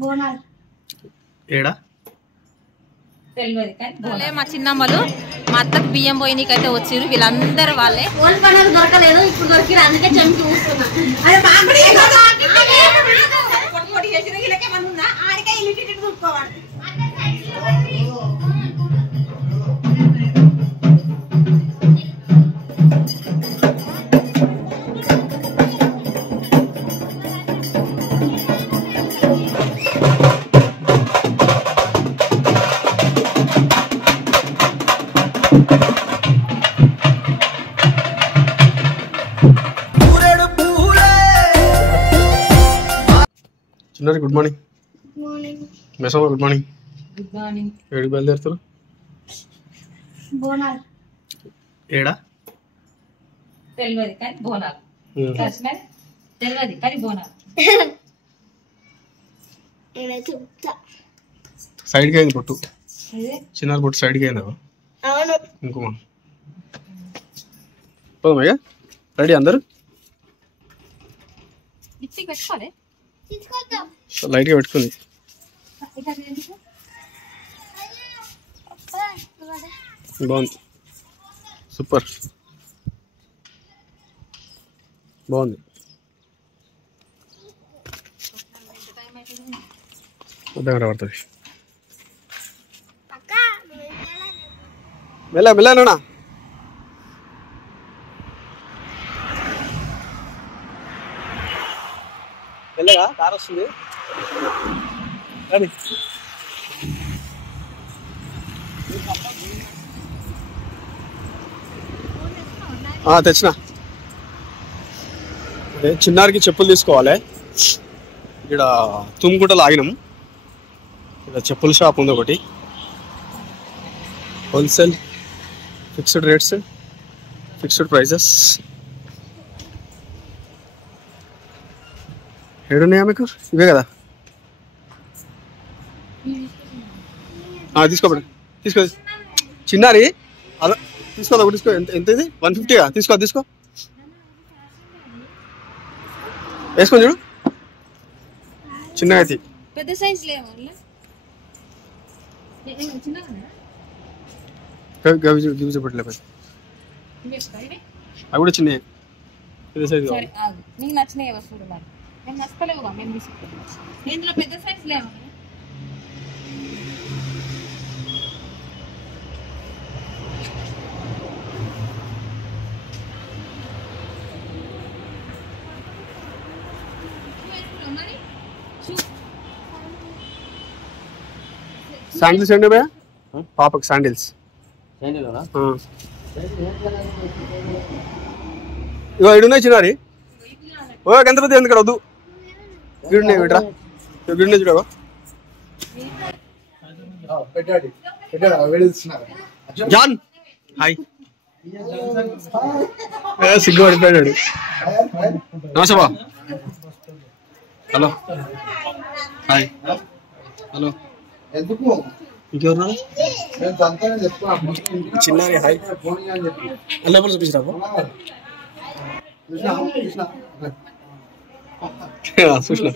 బోనాలు ఏడా తెలియదు కానీ మా చిన్నమ్మలు మా అత్తకు బియ్యం పోయినకైతే వచ్చిర్రు. వీళ్ళందరూ వాళ్ళే. ఓన్ పనులు దొరకలేదు, ఇప్పుడు దొరికిరు, అందుకే చెంకి చూస్తున్నా. చిన్నారి గుడ్ మార్నింగ్. మెసమ్మ గుడ్ మార్నింగ్. Good morning. ఏడికి బయలుదేరుతారు? బోనాలు ఏడా తెలియదు కానీ బోనాలు. తెలియదు కానీ బోనాలు. సైడ్కి అయింది పొట్టు, చిన్నారి పొట్టు సైడ్కి అయిందా? అవును. ఇంకో పోదమ్మయ్యా, రెడీ అందరు? పెట్టుకోలే లైట్గా పెట్టుకుంది. బాగుంది, సూపర్ బాగుంది. దగ్గర పడుతుంది. మెల్ల మెల్లనా మెల్లగా కారు వస్తుంది. తెచ్చిన అదే చిన్నారికి చెప్పులు తీసుకోవాలి. ఇక్కడ తుమ్ముకుంటలో ఆగినాం. ఇక్కడ చెప్పుల షాప్ ఉంది ఒకటి, wholesale, fixed rates, fixed prices. ఏడున్నాయా మీకు? ఇవే కదా, తీసుకోబడి తీసుకో. చిన్నారి అదే తీసుకోదా, ఒకటి తీసుకో. ఎంత ఇది? 150గా తీసుకో. వేసుకొని చూడు, చిన్నగా అయితే. పెద్ద సైజ్ లేవు. చూపించబట్టలేదు అవి కూడా చిన్నవి. పెద్ద సైజు నీకు నచ్చినాయి వస్తువులు మరి మేము నచ్చలేవుగా, మేము తీసుకుంటాం. ఇందులో పెద్ద సైజ్ లేవు. శాండిల్స్ ఏంటి భయ్యా? పాపకి శాండిల్స్. ఇగో ఇడున్నాయి చిన్నారి. ఓ ఎంత పెద్ద ఎందుకు వద్దు, వీడున్నాయి వీడ్రా, వీడున్నాయి చూడవా. జాన్ హాయ్, సిగ్గు పడిపోయాడు. నమస్తే బా. Hello hi. హలో ఇంకెవరు? చిన్నారి హాయ్. అలా చూపించిరాబు. చూసిన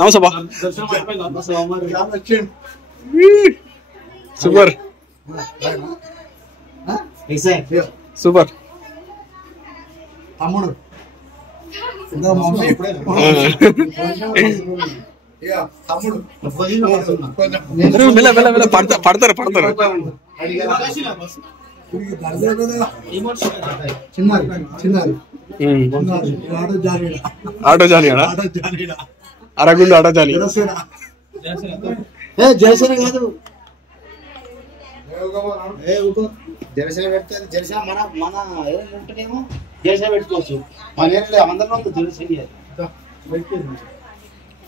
నమస్తే బా. సూపర్ సూపర్ తమ్ముడు పడతారు. ఆటో జానీడా? అరగుండు ఆటో జానీ. జనసేన కాదు, జనసేన పెడతారు. జనసేన మన ఉంటేనేమో జనసేన పెట్టుకోవచ్చు. మన అందరిలో Janasena.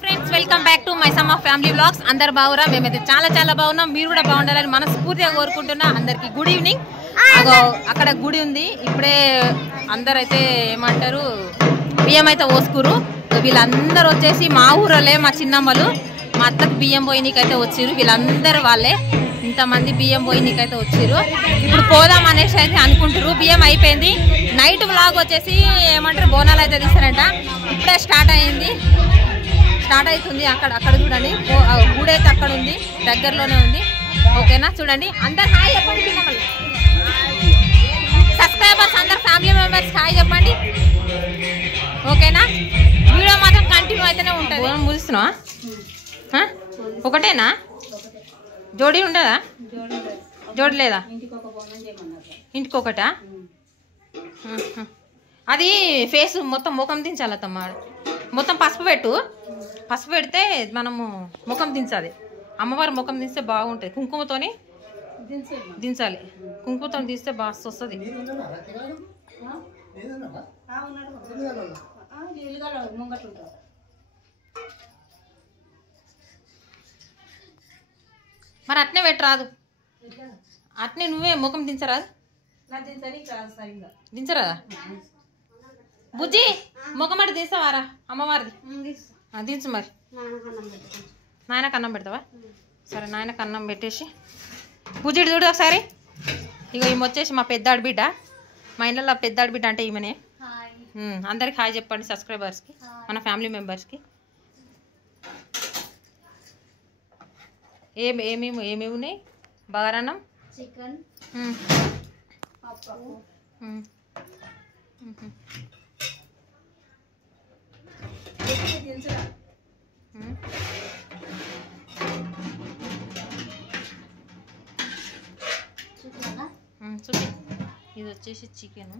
Friends welcome back to Maisamma family vlogs. అందరు బాగురా? మేమైతే చాలా బాగున్నాం. మీరు కూడా బాగుండాలని మనస్ఫూర్తిగా కోరుకుంటున్నా. అందరికి గుడ్ ఈవినింగ్. అక్కడ గుడి ఉంది. ఇప్పుడే అందరైతే ఏమంటారు బియ్యం అయితే పోసుకురు. వీళ్ళందరూ వచ్చేసి మా ఊరలే, మా చిన్నమ్మలు. మా అత్తకు బియ్యం పోయినకైతే వచ్చిర్రు. వీళ్ళందరూ వాళ్ళే. ఇంతమంది బియ్యం పోయి నీకైతే వచ్చారు. ఇప్పుడు పోదాం అనేసి అయితే అనుకుంటారు. బియ్యం అయిపోయింది. నైట్ వ్లాగ్ వచ్చేసి ఏమంటారు బోనాలు అయితే తీస్తారంట. ఇప్పుడే స్టార్ట్ అవుతుంది. అక్కడ చూడండి గుడి అయితే అక్కడ ఉంది, దగ్గరలోనే ఉంది. ఓకేనా చూడండి. అందరు హాయ్ చెప్పండి, సబ్స్క్రైబర్స్ అందరు ఫ్యామిలీ మెంబర్స్ హాయ్ చెప్పండి. ఓకేనా, వీడియో మాత్రం కంటిన్యూ అయితేనే ఉంటుంది. బోనం ముగిస్తున్నావా? ఒకటేనా? జోడి ఉండదా? జోడి లేదా? ఇంటికొకటా? అది ఫేస్ మొత్తం ముఖం దించాలత్తమ్మ. మొత్తం పసుపు పెడితే మనము ముఖం దించాలి. అమ్మవారి ముఖం దించితే బాగుంటుంది. కుంకుమతోని దించాలి. కుంకుమతో తీస్తే బాగా వస్తుంది. మరి అట్నే పెట్టరాదు. అట్నే నువ్వే ముఖం దించరాదు. దించరాదా? బుజ్జి ముఖం అటు తీస్తావారా అమ్మవారిది? దించు. మరి నాయనకు అన్నం పెడతావా? సరే, నాయనకు అన్నం పెట్టేసి బుజ్జిడి చూడు ఒకసారి. ఇక ఈమె వచ్చేసి మా పెద్దాడి బిడ్డ. మా ఇంట్లో పెద్దాడి బిడ్డ అంటే ఈమెనే. అందరికి హాయ్ చెప్పండి, సబ్స్క్రైబర్స్కి, మన ఫ్యామిలీ మెంబర్స్కి. ఏమేమి ఉన్నాయి? బగారన్నం, చికెన్, చూపి. ఇది వచ్చేసి చికెన్,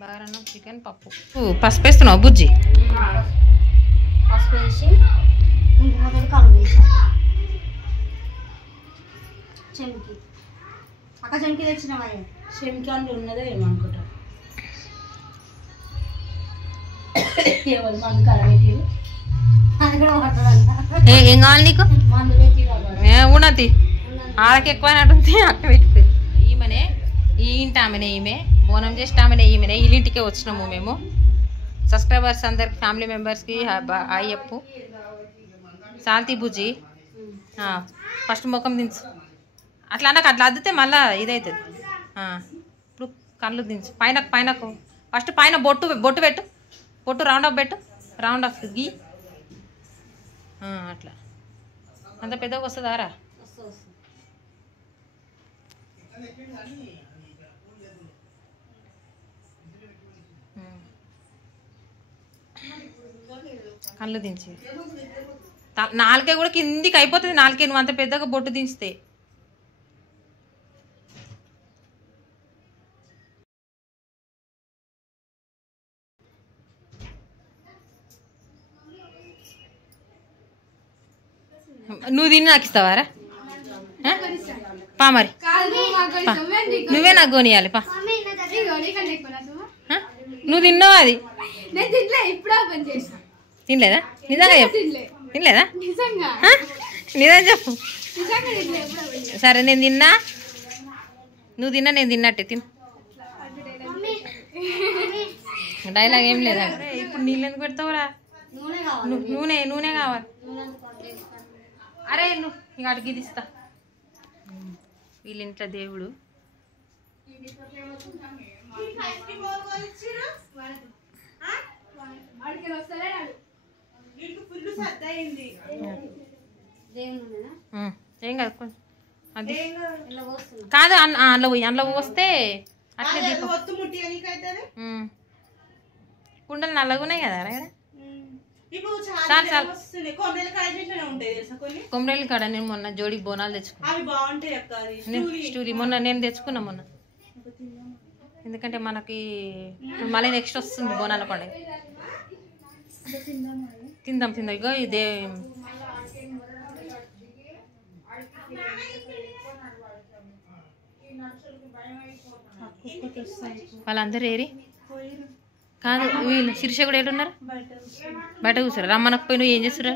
బగారన్నం, చికెన్, పప్పు. పసుపు వేస్తున్నావు బుజ్జి? పసుపు వేసి కలుపు వేసి చెంకి అక్క చెంకి తెచ్చినవా? చెంకి అందులో ఉన్నదే ఏమనుకుంటా. ఎవరు మందు కలబెట్టి అది కూడా పట్టడంట. ఏం కావాలి నీకు? మందు పెట్టి ఉన్నది ఆడకి ఎక్కువైనట్టుంది. అక్క పెట్టి ఈమెనే, ఈ ఇంటి ఆమెనే, ఈమె బోనం చేసిన ఆమెనే, ఈమెనే. వీళ్ళింటికే వచ్చినాము మేము. సబ్స్క్రైబర్స్ అందరికి, ఫ్యామిలీ మెంబర్స్కి హాయ్ చెప్పు. శాంతి బుజ్జి ఫస్ట్ ముఖం దించు. అట్లా అద్దితే మళ్ళీ ఇదవుతుంది. ఇప్పుడు కళ్ళు దించు. పైన ఫస్ట్ పైన బొట్టు పెట్టు. బొట్టు రౌండ్ అప్ పెట్టు. రౌండ్ అప్ గీ. అట్లా అంత పెద్దగా వస్తుందారా? కళ్ళు దించి నాలుకే కూడా కిందికి అయిపోతుంది. నాలుకే నువ్వు అంత పెద్దగా బొట్టు దించితే. నువ్వు తిని నాకు ఇస్తావారా? పా మరి నువ్వే నాకు కొనియాలి. పా నువ్వు తిన్నావు అది. తినలేదా? నిజంగా చెప్పు. తినలేదా? నిజం చెప్పు. సరే, నేను తిన్నా, నువ్వు తిన్నా, నేను తిన్నట్టే తిను. డైలాగ్ ఏం లేదా? ఇప్పుడు నీళ్ళు ఎందుకు పెడతావురా? నూనె కావాలి. అరే నువ్వు ఇక అడిగి తీస్తా. వీళ్ళింట్లో దేవుడు. ఏం కాదు కొంచెం అది కాదు. అందులో పోస్తే అట్లే కుండలు నల్లగున్నాయి కదా. కొమ్మరేళ్ళ కాడ నేను మొన్న జోడి బోనాలు తెచ్చుకున్నా. స్టోరీ మొన్న నేను తెచ్చుకున్నా మొన్న. ఎందుకంటే మనకి మళ్ళీ నెక్స్ట్ వస్తుంది బోనాల పండుగ. తిందాం. ఇగో ఇదే వాళ్ళందరూ ఏరి కాదు. వీళ్ళు శిరీష కూడా ఏడున్నారు? బయట కూర్చోరు. రమ్మనకపోయినా ఏం చేస్తారు?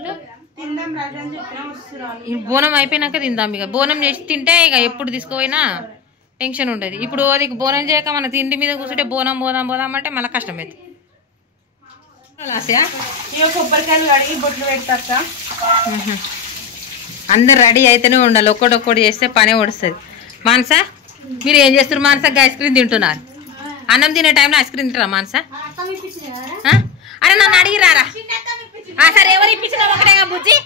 బోనం అయిపోయినాక తిందాం. ఇక బోనం చేసి తింటే ఇక ఎప్పుడు తీసుకుపోయినా టెన్షన్ ఉండదు. ఇప్పుడు అది బోనం చేయక మన తిండి మీద కూర్చుంటే బోనం అంటే మళ్ళీ కష్టమవుతుంది. కొబ్బరికాయలు కడిగి బొట్లు పెడతా. అందరు రెడీ అయితేనే ఉండాలి, ఒక్కటొక్కటి చేస్తే పనే వస్తుంది. మానసా మీరు ఏం చేస్తారు? మానసా ఐస్ క్రీమ్ తింటున్నారు. అన్నం తినే టైంలో ఐస్ క్రీమ్ తింటారా మానసా? అరే నన్ను అడిగిరారా? సరే ఎవరు ఇప్పించినా ఒకటేగా బుజ్జి,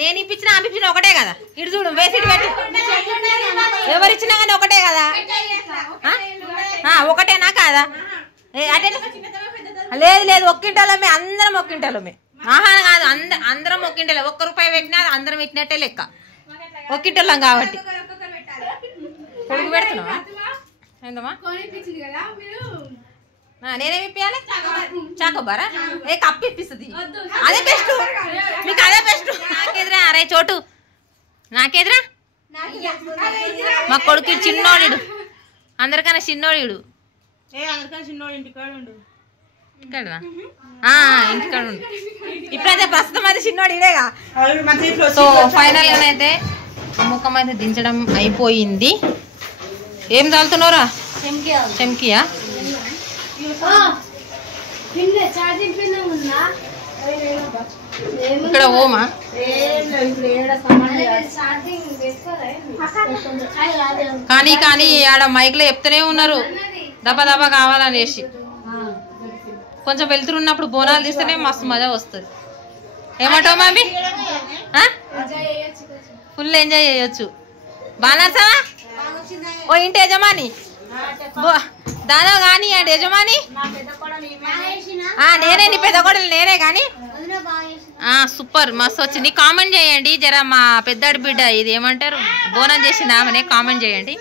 నేను ఇప్పించినా ఆమె ఇప్పించిన ఒకటే కదా. ఇటు చూడు వేసిటి పెట్టి ఎవరు ఇచ్చినా కానీ ఒకటే కదా. ఒకటేనా కాదా? అదే లేదు లేదు ఒక్కింటలమే, అందరం ఒక్కింటలమే. ఆహా కాదు, అందరం ఒక్కింటలే. ₹1 పెట్టినా అందరం పెట్టినట్టే లెక్క, ఒక్కింటలం కాబట్టి. కొడుకు పెడుతున్నావా ఏందమ్మా? నేనేమి ఇప్పియాలి? చాకోబారా? ఏ కప్పు ఇప్పిస్తుంది, అదే బెస్ట్ మీకు, అదే బెస్ట్. నాకెదురా? అరే చోటు నాకెదురా? మా కొడుకు చిన్నోడు, అందరికన్నా చిన్నోడు. ఇంటికాడ ఇంటికాడ ఉండు. ఇప్పుడైతే ప్రస్తుతం అయితే చిన్నోడు ఇదేగా. సో ఫైనల్ గా అయితే ముఖం అయితే దించడం అయిపోయింది. ఏం చల్లుతున్నారా? చెంకియా? ఇక్కడ ఓమా కానీ ఆడ మైక్ లో చెప్తూనే ఉన్నారు దబా దబా కావాలనేసి. కొంచెం వెళ్తున్నప్పుడు బోనాలు తీస్తేనే మస్తు మజా వస్తుంది. ఏమంటావు మమ్మీ? ఫుల్ ఎంజాయ్ చేయొచ్చు. బాగా ఓ ఇంటి యజమాని దాదా కానీ అండి యజమాని నేనే, నీ పెద్ద కొడలు నేనే కానీ సూపర్ మస్తు వచ్చింది. కామెంట్ చేయండి జర, మా పెద్దాడి బిడ్డ ఇది ఏమంటారు బోనం చేసింది ఆమెనే, కామెంట్ చేయండి.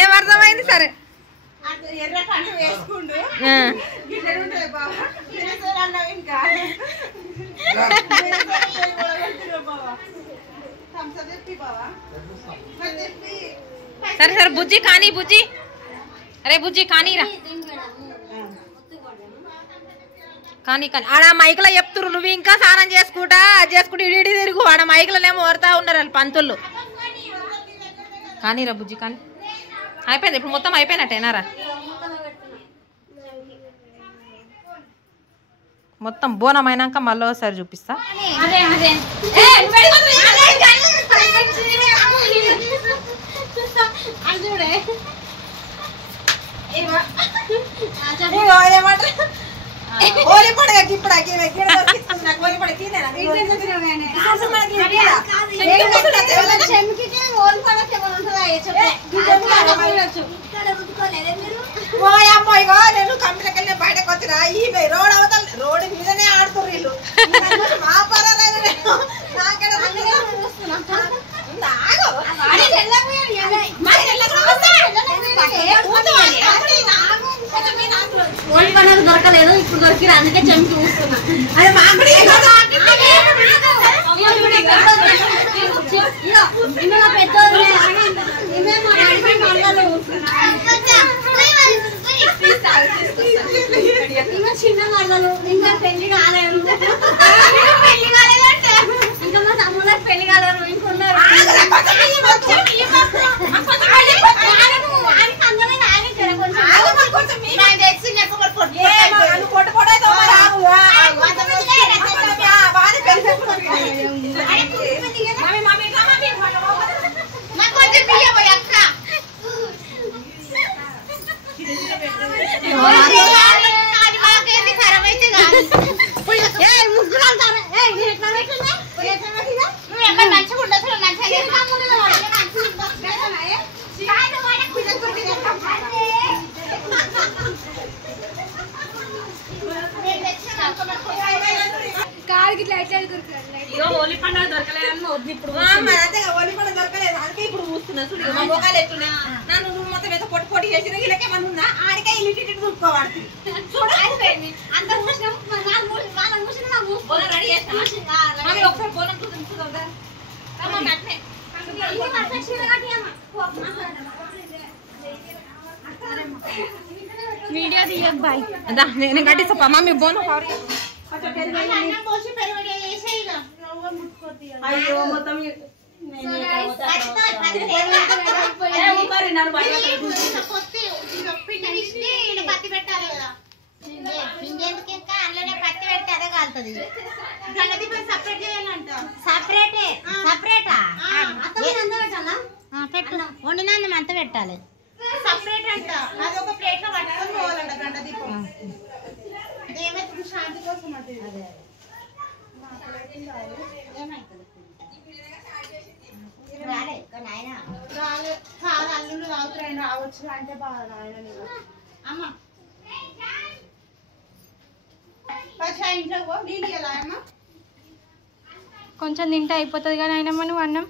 ఏం అర్థమైంది? సరే సరే సరే బుజ్జి కానీ, బుజ్జి అరే బుజ్జి కానీరా, కానీ కానీ ఆడ మైకులో చెప్తురు నువ్వు ఇంకా స్నానం చేసుకుంటా ఇడి తిరుగు. ఆడ మైకులనేమో ఓరుతా ఉన్నారు వాళ్ళు పంతులు. కానీరా బుజ్జి కానీ. అయిపోయింది ఇప్పుడు మొత్తం అయిపోయినట్టేనారా? మొత్తం బోనం అయినాక మళ్ళీ ఒకసారి చూపిస్తా. హోలీ పండుగకి ఇప్పుడు నేను కంపెనీకి బయటకు వచ్చిన ఈ రోడ్ అవతల రోడ్డు మీదనే ఆడుతున్నారు వీళ్ళు. మా ఓన్లీ పండుగ దొరకలేదు, ఇప్పుడు దొరికిరు అందుకే చెంకి చూస్తున్నా. చిన్న మరదలు ఇంకా పెళ్లి కాలేదు, ఇంకా మా తమ్ముళ్ళకి పెళ్లి కాలేదు, ఇంకున్నారు. హోలీ పండుగ దొరకలేదని వద్దు ఇప్పుడు. హోలీ పండుగ దొరకలేదు అందుకే ఇప్పుడు చూస్తున్నా. చూడు మా మొగాలు ఎట్లున్నాయి, నన్ను నువ్వు మొత్తం ఏదో పొట్టి పొట్టి చేసిన వీళ్ళకేమన్నా ఉందా? ఆడికే ఇల్లు చూసుకోవాలి. చూడు అంత రెడీ చేస్తా ఒకసారి బోనం చూద్దా. వీడియో తీయబ్బాయి నేను కట్టిస్తా మమ్మీ బోనం. అయ్యో మొత్తం పత్తి పెట్టాలి కదా పిండేందుకు ఇంకా అందులోనే పత్తి పెడితే అదే కాలుతుంది గణదీపం సపరేట్ చేయాలంట సపరేటా పెట్టు వండిన అన్నం అంతా పెట్టాలి సపరేట్ అంట అది ఒక ప్లేట్ లో పట్టుకొని పోవాలంట గణదీపం ఏమైతే శాంతి కోసం అదే అల్లుళ్ళు తాగుతారండి రావచ్చు అంటే బాగా అమ్మ ఇంట్లో నీళ్ళు ఎలా అమ్మ కొంచెం తింటే అయిపోతుంది కానీ అయినమ్మా నువ్వు అన్నం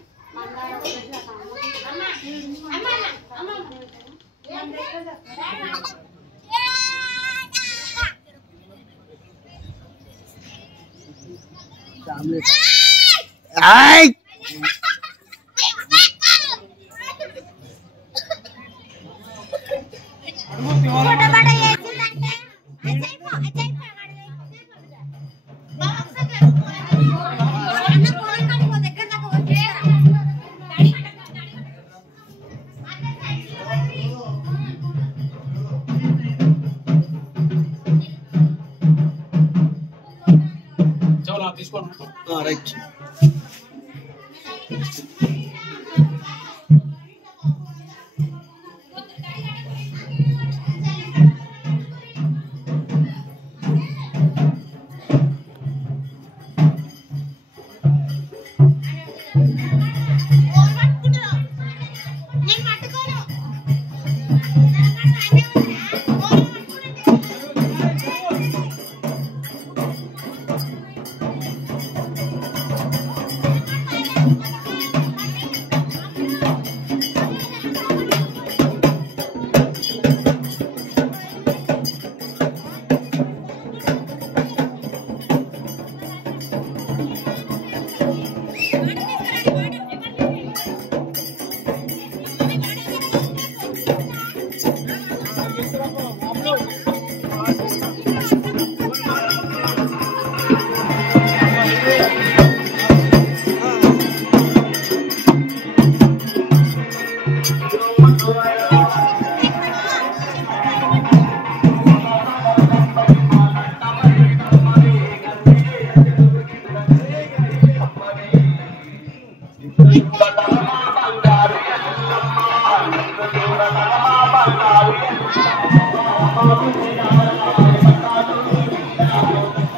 రైట్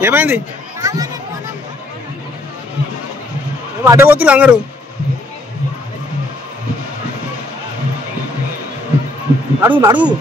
ఏమైంది అడ్డగొత్తులు అందరు నడువు నడువు